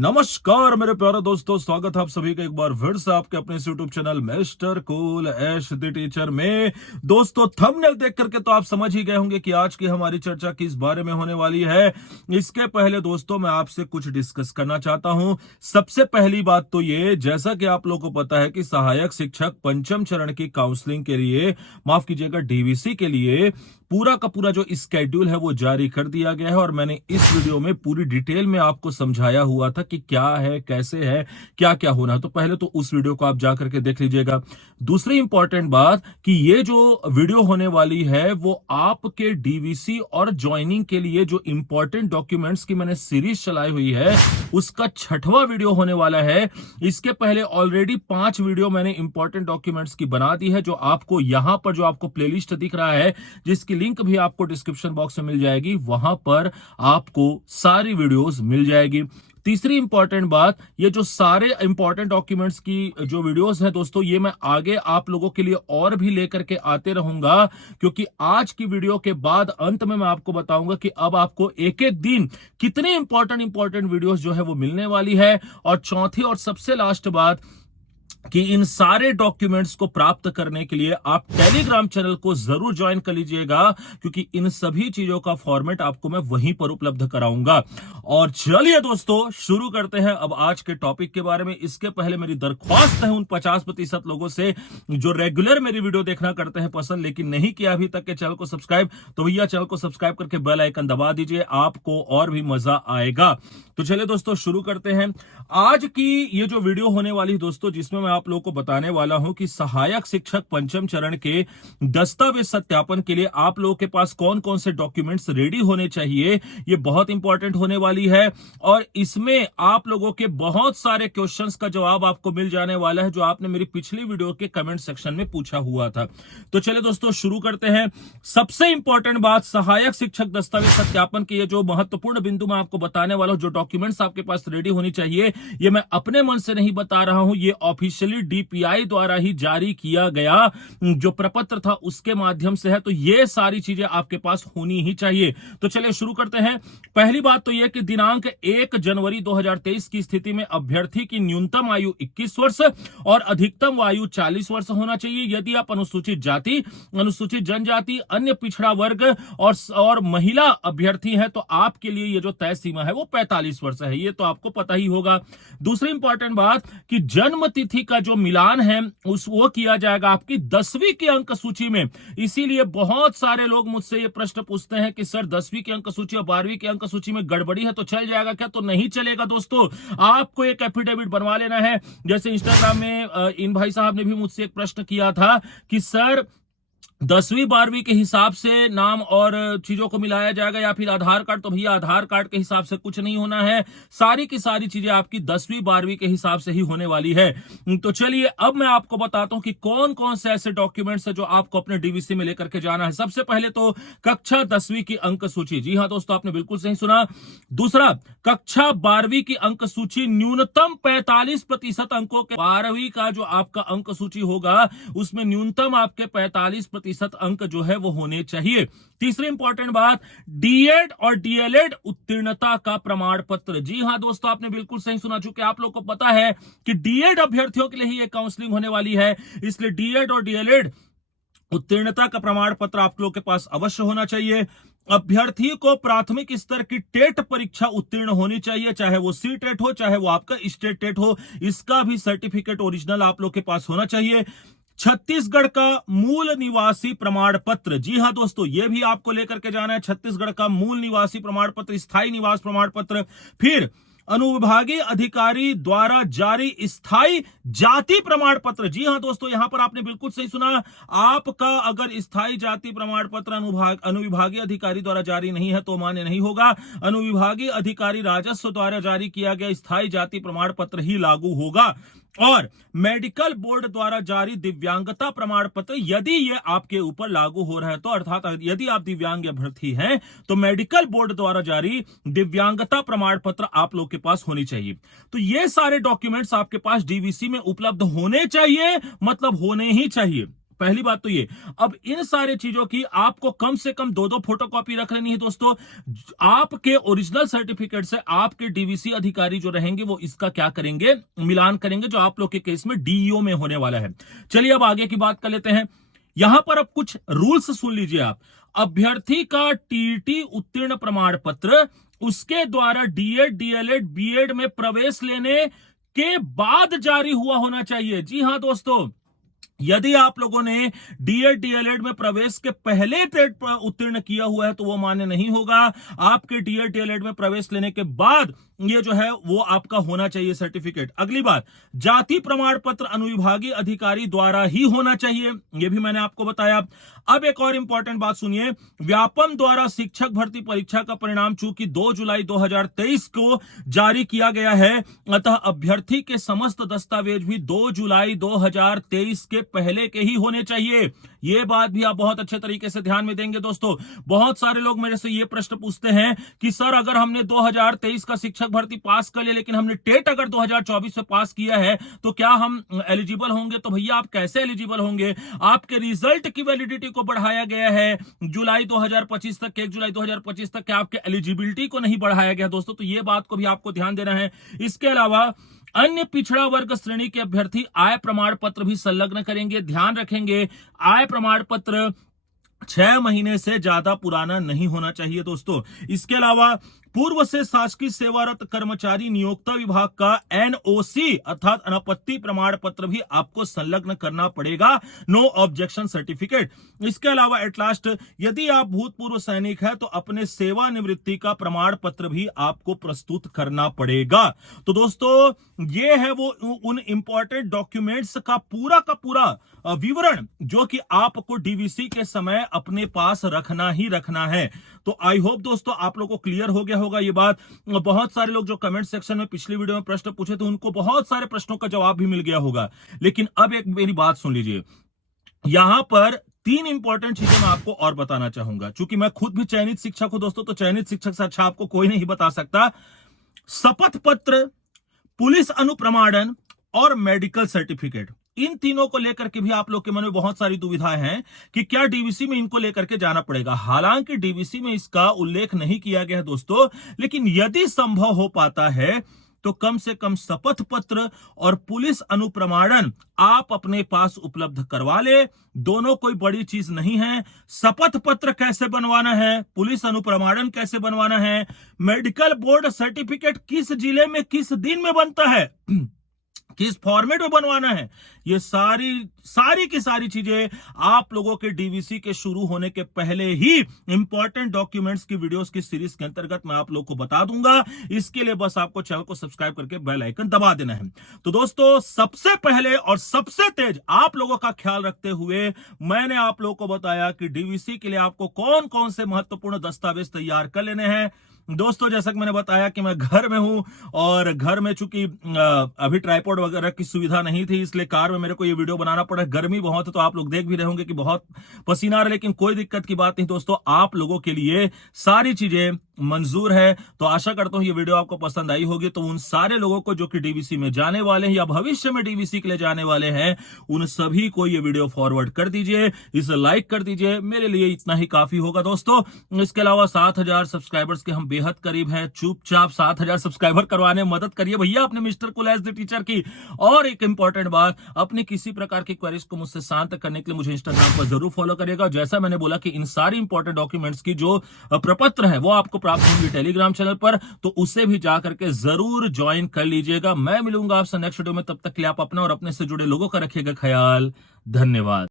नमस्कार मेरे प्यारे दोस्तों, स्वागत है आप सभी का एक बार फिर से आपके अपने YouTube channel mister cool Ash the teacher में। दोस्तों, थंबनेल देख करके तो आप समझ ही गए होंगे कि आज की हमारी चर्चा किस बारे में होने वाली है। इसके पहले दोस्तों मैं आपसे कुछ डिस्कस करना चाहता हूं। सबसे पहली बात तो ये, जैसा कि आप लोगों को पता है कि सहायक शिक्षक पंचम चरण की काउंसलिंग के लिए, माफ कीजिएगा डीवीसी के लिए पूरा का पूरा जो स्केड्यूल है वो जारी कर दिया गया है और मैंने इस वीडियो में पूरी डिटेल में आपको समझाया हुआ था कि क्या है, कैसे है, क्या क्या होना है। तो पहले तो उस वीडियो को आप जाकर के देख लीजिएगा। दूसरी इंपॉर्टेंट बात कि ये जो वीडियो होने वाली है वो आपके डीवीसी और ज्वाइनिंग के लिए जो इंपॉर्टेंट डॉक्यूमेंट्स की मैंने सीरीज चलाई हुई है उसका 6वां वीडियो होने वाला है। इसके पहले ऑलरेडी 5 वीडियो मैंने इंपॉर्टेंट डॉक्यूमेंट्स की बना दी है, जो आपको यहां पर जो आपको प्लेलिस्ट दिख रहा है, जिसकी लिंक भी आपको डिस्क्रिप्शन बॉक्स में मिल जाएगी, वहां पर आपको सारी वीडियोस मिल जाएगी। तीसरी इंपॉर्टेंट बात, ये जो सारे इंपॉर्टेंट डॉक्यूमेंट्स की जो वीडियोस है दोस्तों, ये मैं आगे आप लोगों के लिए और भी लेकर के आते रहूंगा, क्योंकि आज की वीडियो के बाद अंत में मैं आपको बताऊंगा कि अब आपको एक एक दिन कितने इंपॉर्टेंट वीडियोस जो है वो मिलने वाली है। और चौथी और सबसे लास्ट बात कि इन सारे डॉक्यूमेंट्स को प्राप्त करने के लिए आप टेलीग्राम चैनल को जरूर ज्वाइन कर लीजिएगा, क्योंकि इन सभी चीजों का फॉर्मेट आपको मैं वहीं पर उपलब्ध कराऊंगा। और चलिए दोस्तों शुरू करते हैं अब आज के टॉपिक के बारे में। इसके पहले मेरी दरख्वास्त है उन 50% लोगों से जो रेगुलर मेरी वीडियो देखना करते हैं पसंद, लेकिन नहीं किया अभी तक के चैनल को सब्सक्राइब, तो भैया चैनल को सब्सक्राइब करके बेल आइकन दबा दीजिए, आपको और भी मजा आएगा। तो चलिए दोस्तों शुरू करते हैं आज की ये जो वीडियो होने वाली है दोस्तों, जिसमें मैं आप लोगों को बताने वाला हूं कि सहायक शिक्षक पंचम चरण के दस्तावेज सत्यापन के लिए आप लोगों के पास कौन कौन से डॉक्यूमेंट्स रेडी होने चाहिए। ये बहुत इंपॉर्टेंट होने वाली है और इसमें आप लोगों के बहुत सारे क्वेश्चंस का जवाब आपको मिल जाने वाला है, जो आपने मेरी पिछली वीडियो के कमेंट सेक्शन में पूछा हुआ था। तो चलिए दोस्तों शुरू करते हैं। सबसे इंपॉर्टेंट बात, सहायक शिक्षक दस्तावेज सत्यापन के ये जो महत्वपूर्ण बिंदु मैं आपको बताने वाला हूं, जो डॉक्यूमेंट्स आपके पास रेडी होनी चाहिए, ये मैं अपने मन से नहीं बता रहा हूं, ये ऑफिशियली डीपीआई द्वारा ही जारी किया गया जो प्रपत्र था उसके माध्यम से है। तो ये सारी चीजें आपके पास होनी ही चाहिए। तो चलिए शुरू करते हैं। पहली बात तो यह कि दिनांक 1 जनवरी 2023 की स्थिति में अभ्यर्थी की न्यूनतम आयु 21 वर्ष और अधिकतम आयु 40 वर्ष होना चाहिए। यदि आप अनुसूचित जाति, अनुसूचित जनजाति, अन्य पिछड़ा वर्ग और महिला अभ्यर्थी हैं तो आपके लिए ये जो तय सीमा है वो 45 वर्ष है, ये तो आपको पता ही होगा। दूसरी इंपॉर्टेंट बात कि जन्म तिथि का जो मिलान है वो किया जाएगा आपकी 10वीं की अंक सूची में। इसीलिए बहुत सारे लोग मुझसे ये प्रश्न पूछते हैं कि सर 10वीं की अंक सूची और 12वीं की अंक सूची में गड़बड़ी है तो चल जाएगा क्या? तो नहीं चलेगा दोस्तों, आपको एक एफिडेविट बनवा लेना है। जैसे इंस्टाग्राम में इन भाई साहब ने भी मुझसे एक प्रश्न किया था कि सर 10वीं 12वीं के हिसाब से नाम और चीजों को मिलाया जाएगा या फिर आधार कार्ड? तो भैया आधार कार्ड के हिसाब से कुछ नहीं होना है, सारी की सारी चीजें आपकी 10वीं 12वीं के हिसाब से ही होने वाली है। तो चलिए अब मैं आपको बताता हूं कि कौन कौन से ऐसे डॉक्यूमेंट्स है जो आपको अपने डीवीसी में लेकर के जाना है। सबसे पहले तो कक्षा 10वीं की अंक सूची, जी हां दोस्तों आपने बिल्कुल सही सुना। दूसरा, कक्षा 12वीं की अंक सूची, न्यूनतम 45% अंकों के 12वीं का जो आपका अंक सूची होगा उसमें न्यूनतम आपके 45% अंक जो है वो होने चाहिए। तीसरी इंपॉर्टेंट बात, डीएड और डीएलएड उत्तीर्णता का प्रमाण पत्र। जी हां दोस्तों आपने बिल्कुल सही सुना, चूंकि आप लोग को पता है कि डीएड अभ्यर्थियों के लिए ही एक काउंसलिंग होने वाली है, इसलिए डीएड और डीएलएड उत्तीर्णता का प्रमाण पत्र आप लोग के पास अवश्य होना चाहिए। अभ्यर्थी को प्राथमिक स्तर की टेट परीक्षा उत्तीर्ण होनी चाहिए, चाहे वो सी टेट हो चाहे वो आपका स्टेट टेट हो, इसका भी सर्टिफिकेट ओरिजिनल आप लोग के पास होना चाहिए। छत्तीसगढ़ का मूल निवासी प्रमाण पत्र, जी हां दोस्तों ये भी आपको लेकर के जाना है, छत्तीसगढ़ का मूल निवासी प्रमाण पत्र, स्थायी निवास प्रमाण पत्र। फिर अनुविभागीय अधिकारी द्वारा जारी स्थायी जाति प्रमाण पत्र। जी हां दोस्तों यहां पर आपने बिल्कुल सही सुना, आपका अगर स्थायी जाति प्रमाण पत्र अनुविभागीय अधिकारी द्वारा जारी नहीं है तो मान्य नहीं होगा। अनुविभागीय अधिकारी राजस्व द्वारा जारी किया गया स्थायी जाति प्रमाण पत्र ही लागू होगा। और मेडिकल बोर्ड द्वारा जारी दिव्यांगता प्रमाण पत्र, यदि ये आपके ऊपर लागू हो रहा है तो, अर्थात यदि आप दिव्यांग अभ्यर्थी हैं तो मेडिकल बोर्ड द्वारा जारी दिव्यांगता प्रमाण पत्र आप लोग के पास होनी चाहिए। तो ये सारे डॉक्यूमेंट्स आपके पास डीवीसी में उपलब्ध होने चाहिए, मतलब होने ही चाहिए। पहली बात तो ये। अब इन सारे चीजों की आपको कम से कम 2-2 फोटोकॉपी रख लेनी है दोस्तों। आपके ओरिजिनल सर्टिफिकेट से आपके डीवीसी अधिकारी जो रहेंगे वो इसका क्या करेंगे, मिलान करेंगे, जो आप लोग के केस में डीईओ में होने वाला है। चलिए अब आगे की बात कर लेते हैं। यहां पर अब कुछ रूल्स सुन लीजिए आप। अभ्यर्थी का टीटी उत्तीर्ण प्रमाण पत्र उसके द्वारा डीएड, डीएलएड, बीएड में प्रवेश लेने के बाद जारी हुआ होना चाहिए। जी हां दोस्तों, यदि आप लोगों ने डीएड, डीएलएड में प्रवेश के पहले टेट उत्तीर्ण किया हुआ है तो वो मान्य नहीं होगा। आपके डीएड, डीएलएड में प्रवेश लेने के बाद ये जो है वो आपका होना चाहिए सर्टिफिकेट। अगली बात, जाति प्रमाण पत्र अनुविभागीय अधिकारी द्वारा ही होना चाहिए, ये भी मैंने आपको बताया। अब एक और इंपॉर्टेंट बात सुनिए। व्यापम द्वारा शिक्षक भर्ती परीक्षा का परिणाम चूंकि 2 जुलाई 2023 को जारी किया गया है, अतः अभ्यर्थी के समस्त दस्तावेज भी 2 जुलाई 2023 के पहले के ही होने चाहिए। ये बात भी आप बहुत अच्छे तरीके से ध्यान में देंगे दोस्तों। बहुत सारे लोग मेरे से ये प्रश्न पूछते हैं कि सर अगर हमने 2023 का शिक्षक भर्ती पास कर लिया लेकिन हमने टेट अगर 2024 से पास किया है तो क्या हम एलिजिबल होंगे? तो भैया आप कैसे एलिजिबल होंगे? आपके रिजल्ट की वैलिडिटी को बढ़ाया गया है जुलाई 2025 तक, 1 जुलाई 2025 तक, क्या आपके एलिजिबिलिटी को नहीं बढ़ाया गया दोस्तों? तो ये बात को भी आपको ध्यान देना है। इसके अलावा अन्य पिछड़ा वर्ग श्रेणी के अभ्यर्थी आय प्रमाण पत्र भी संलग्न करेंगे। ध्यान रखेंगे, आय प्रमाण पत्र 6 महीने से ज्यादा पुराना नहीं होना चाहिए दोस्तों। इसके अलावा पूर्व से शासकीय सेवारत कर्मचारी नियोक्ता विभाग का एनओसी अर्थात अनापत्ति प्रमाण पत्र भी आपको संलग्न करना पड़ेगा, नो ऑब्जेक्शन सर्टिफिकेट। इसके अलावा एट लास्ट, यदि आप भूतपूर्व सैनिक है तो अपने सेवानिवृत्ति का प्रमाण पत्र भी आपको प्रस्तुत करना पड़ेगा। तो दोस्तों ये है वो उन इंपॉर्टेंट डॉक्यूमेंट्स का पूरा विवरण जो कि आपको डीवीसी के समय अपने पास रखना ही रखना है। तो आई होप दोस्तों आप लोगों को क्लियर हो गया होगा ये बात। बहुत सारे लोग जो कमेंट सेक्शन में पिछली वीडियो में प्रश्न पूछे थे उनको बहुत सारे प्रश्नों का जवाब भी मिल गया होगा। लेकिन अब एक मेरी बात सुन लीजिए, यहां पर 3 इंपॉर्टेंट चीजें मैं आपको और बताना चाहूंगा। चूंकि मैं खुद भी चयनित शिक्षक हूं दोस्तों, तो चयनित शिक्षक से अच्छा आपको कोई नहीं बता सकता। शपथ पत्र, पुलिस अनुप्रमाणन और मेडिकल सर्टिफिकेट, इन तीनों को लेकर के भी आप लोग के मन में बहुत सारी दुविधाएं हैं कि क्या डीवीसी में इनको लेकर के जाना पड़ेगा। हालांकि डीवीसी में इसका उल्लेख नहीं किया गया है दोस्तों, लेकिन यदि संभव हो पाता है तो कम से कम शपथ पत्र और पुलिस अनुप्रमाणन आप अपने पास उपलब्ध करवा ले। दोनों कोई बड़ी चीज नहीं है। शपथ पत्र कैसे बनवाना है, पुलिस अनुप्रमाणन कैसे बनवाना है, मेडिकल बोर्ड सर्टिफिकेट किस जिले में किस दिन में बनता है, किस फॉर्मेट में बनवाना है, ये सारी की सारी चीजें आप लोगों के डीवीसी के शुरू होने के पहले ही इंपॉर्टेंट डॉक्यूमेंट्स की वीडियोस की सीरीज के अंतर्गत मैं आप लोग को बता दूंगा। इसके लिए बस आपको चैनल को सब्सक्राइब करके बेल आइकन दबा देना है। तो दोस्तों सबसे पहले और सबसे तेज आप लोगों का ख्याल रखते हुए मैंने आप लोगों को बताया कि डीवीसी के लिए आपको कौन कौन से महत्वपूर्ण दस्तावेज तैयार कर लेने हैं। दोस्तों जैसा कि मैंने बताया कि मैं घर में हूं और घर में चूंकि अभी ट्राइपॉड वगैरह की सुविधा नहीं थी, इसलिए कार में मेरे को ये वीडियो बनाना पड़ा। गर्मी बहुत है तो आप लोग देख भी रहे होंगे कि बहुत पसीना आ रहा है, लेकिन कोई दिक्कत की बात नहीं दोस्तों, आप लोगों के लिए सारी चीजें मंजूर है। तो आशा करता हूं ये वीडियो आपको पसंद आई होगी। तो उन सारे लोगों को जो कि डीवीसी में जाने वाले हैं या भविष्य में डीवीसी के लिए जाने वाले हैं, उन सभी को ये वीडियो फॉरवर्ड कर दीजिए, इसे लाइक कर दीजिए। मेरे लिए इतना ही काफी होगा दोस्तों। इसके अलावा 7000 सब्सक्राइबर्स के हम बेहद करीब हैं। चुपचाप 7000 सब्सक्राइबर करवाने में मदद करिए भैया अपने mister cool Ash the teacher की। और एक इंपॉर्टेंट बात, अपनी किसी प्रकार की क्वेरीज को मुझसे शांत करने के लिए मुझे इंस्टाग्राम पर जरूर फॉलो करिएगा। जैसा मैंने बोला कि इन सारी इंपॉर्टेंट डॉक्यूमेंट्स की जो प्रपत्र है वो आपको प्राप्त होंगे टेलीग्राम चैनल पर, तो उसे भी जाकर के जरूर ज्वाइन कर लीजिएगा। मैं मिलूंगा आपसे नेक्स्ट वीडियो में, तब तक के लिए आप अपना और अपने से जुड़े लोगों का रखिएगा ख्याल। धन्यवाद।